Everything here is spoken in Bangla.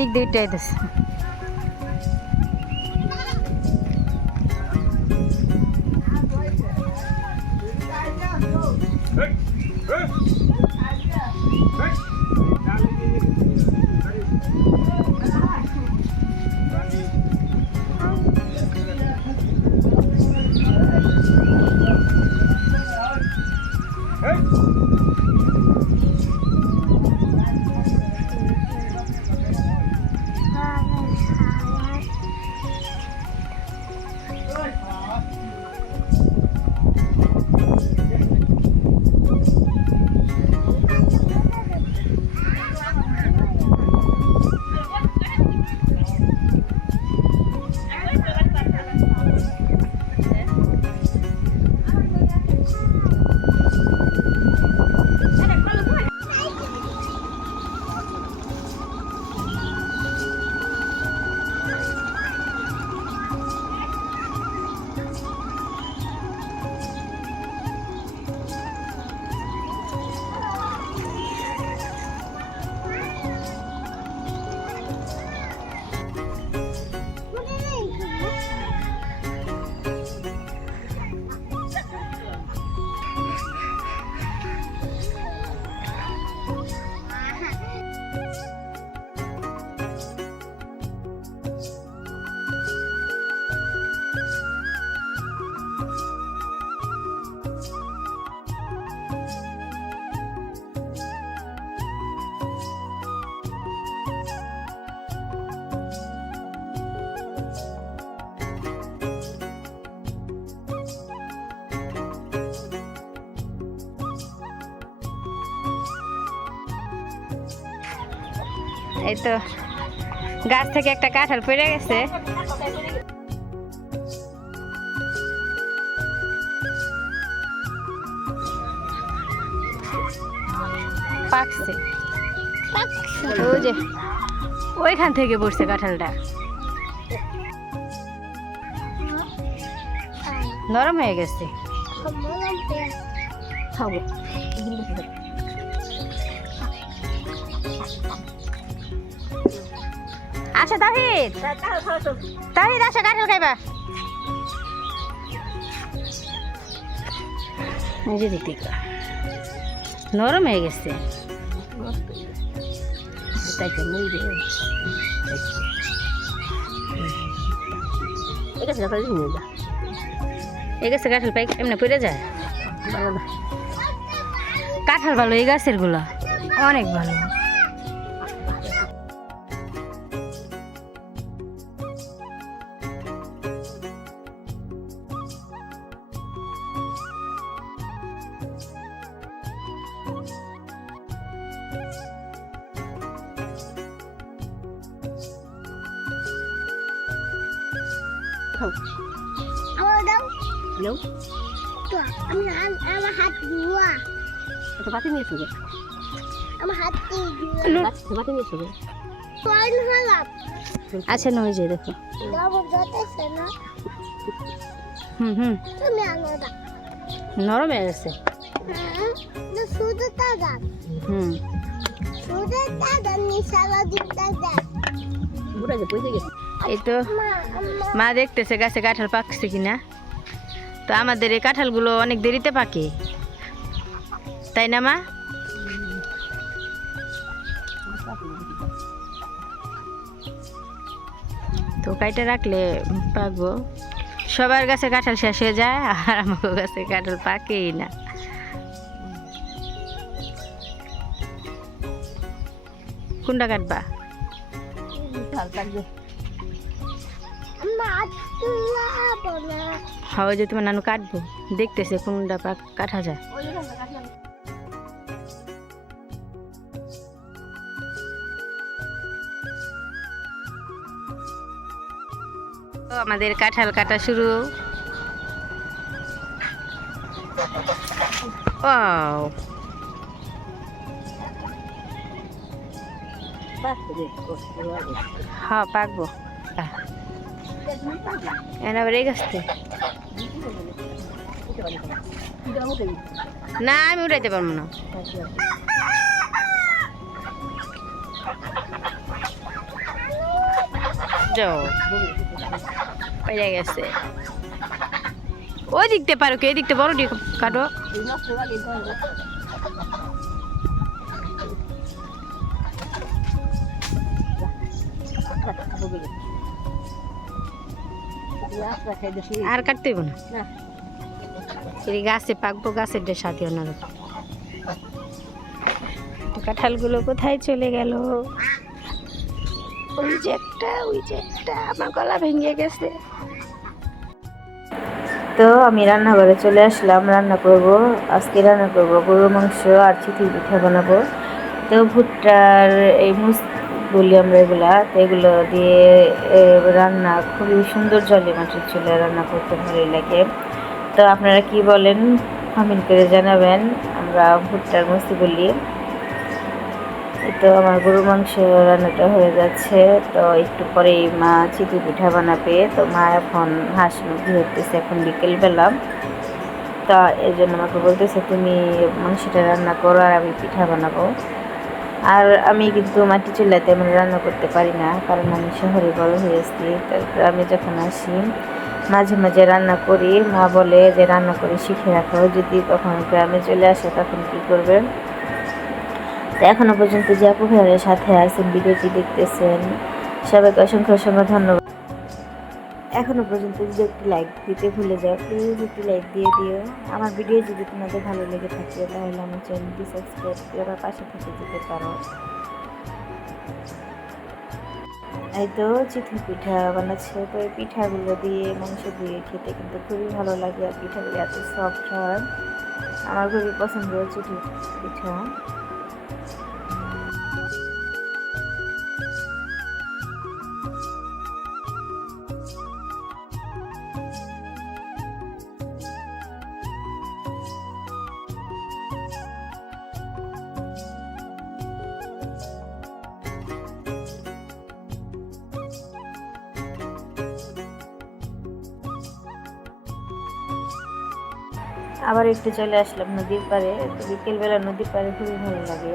দিক দিয়ে উঠে আইতেছে এই তো গাছ থেকে একটা কাঁঠাল পড়ে গেছে। ওই যে, ওইখান থেকে পড়ছে কাঁঠালটা। নরম হয়ে গেছে। খাব। আসো তাহিদ তাহিদ আসো কাঁঠাল খাইবা? যে দিক নরম হয়ে গেছে। তাই তো মুই রে এই গাছে কাঁঠাল পাই এমনি পড়ে যায়? কাঁঠাল ভালো এই গাছেরগুলো অনেক ভালো। আমার দাও। হ্যালো তো আমি আম- আমার হাত ধোয়া। এটা পাতি নিয়ে শুবে আমার হাত পাতি নিয়ে শুবে আচ্ছা না ওই যে দেখো। দাও যতেছে না। হুম হুম। নরম হয়ে গেছে হ্যাঁ তো তা দাও। হুম। তা বুড়া যে পয়সা গেছে। এই তো মা দেখতেছে গাছে কাঁঠাল পাকছে কিনা। তো আমাদের এই কাঁঠালগুলো অনেক দেরিতে পাকে। তাই না, মা? তো কাইটা রাখলে পাকবো। সবার গাছে কাঁঠাল শেষ হয়ে যায়, আর আমার গাছে কাঁঠাল পাকেই না। কোনটা কাটবা। হাওয়া যে তোমার নানু কাটবো, দেখতেছে কোনটা কাটা যায় আমাদের কাঁঠাল কাটা শুরু. হ্যাঁ পাকবো। এনে বেড়ে গেছে। না, আমি উঠাইতে পারব না। যাও। পেয়ে গেছে। ওই দিকতে পারো কে দিকতে বড় দিক কাটো। আর কাটতে না। এই গাছে পাকবো গাছের সাথে অন্যরকম কাঁঠালগুলো কোথায় চলে গেল? ওই যে একটা ওই যে একটা আমার গলা ভেঙে গেছে। তো আমি রান্নাঘরে চলে আসলাম রান্না করব। আজকে রান্না করব গরুর মাংস আর চিঠি পিঠা বানাবো। তো ভুট্টার এই মুস বলি আমরা এগুলা এগুলো দিয়ে রান্না খুবই সুন্দর জলে মাটির চুলে রান্না করতে ভালোই লাগে। তো আপনারা কি বলেন কমেন্ট করে জানাবেন। আমরা ভুট্টার মুসি বলি। তো আমার গরুর মাংস রান্নাটা হয়ে যাচ্ছে। তো একটু পরেই মা চিতই পিঠা বানাবে। তো মা এখন হাঁস মুরগি হতেছে এখন বিকেলবেলা। তা এই জন্য আমাকে বলতেছে, তুমি মাংসটা রান্না করো আর আমি পিঠা বানাবো। আর আমি কিন্তু মাটি চুলাতে আমি রান্না করতে পারি না, কারণ আমি শহরে বড় হয়েছি তারপর আমি যখন আসি, মাঝে মাঝে রান্না করি, মা বলে যে রান্না করে শিখে রাখো। যদি কখনো গ্রামে চলে আসে, তখন কী করবে? তো এখনও পর্যন্ত যে আপু সাথে আছেন, ভিডিওটি দেখতেছেন, সবাইকে অসংখ্য অসংখ্য ধন্যবাদ। এখনও পর্যন্ত যদি একটি লাইক দিতে ভুলে যাও প্লিজ একটি লাইক দিয়ে দিও। আমার ভিডিও যদি তোমাদের ভালো লেগে থাকে, তাহলে আমার চ্যানেলটি সাবস্ক্রাইব করে আমার পাশে থেকে যেতে পারো। এই তো চিঠি পিঠা বানাচ্ছে, তো এই পিঠাগুলো দিয়ে, মাংস দিয়ে খেতে কিন্তু খুবই ভালো লাগে। আর পিঠাগুলো এত সফট হয়। আমার খুবই পছন্দ চিঠি পিঠা। আবার একটু চলে আসলাম নদীর পাড়ে। বিকেলবেলা নদীর পাড়ে খুবই ভালো লাগে।